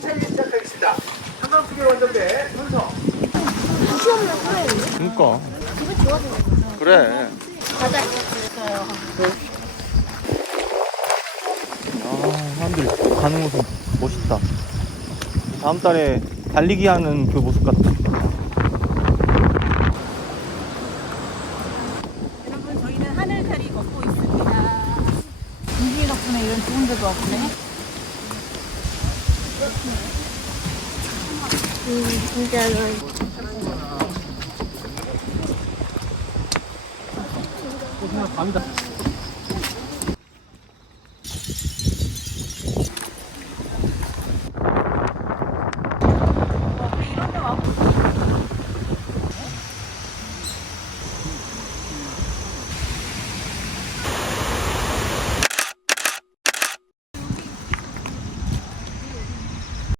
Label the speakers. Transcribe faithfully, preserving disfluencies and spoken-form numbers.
Speaker 1: 시작하겠습니다. 한강수계 원정대 선성.
Speaker 2: 그니까.
Speaker 3: 기분 좋아지네.
Speaker 2: 그래.
Speaker 3: 가자, 있어요.
Speaker 2: 아, 사람들 가는 모습 멋있다. 다음 달에 달리기 하는 그 모습 같다.
Speaker 4: 여러분, 저희는 하늘다리 걷고 있습니다. 인기 덕분에 이런 좋은 데도 왔네.
Speaker 3: 음, 진짜로.
Speaker 2: 어, 정말 밤이다.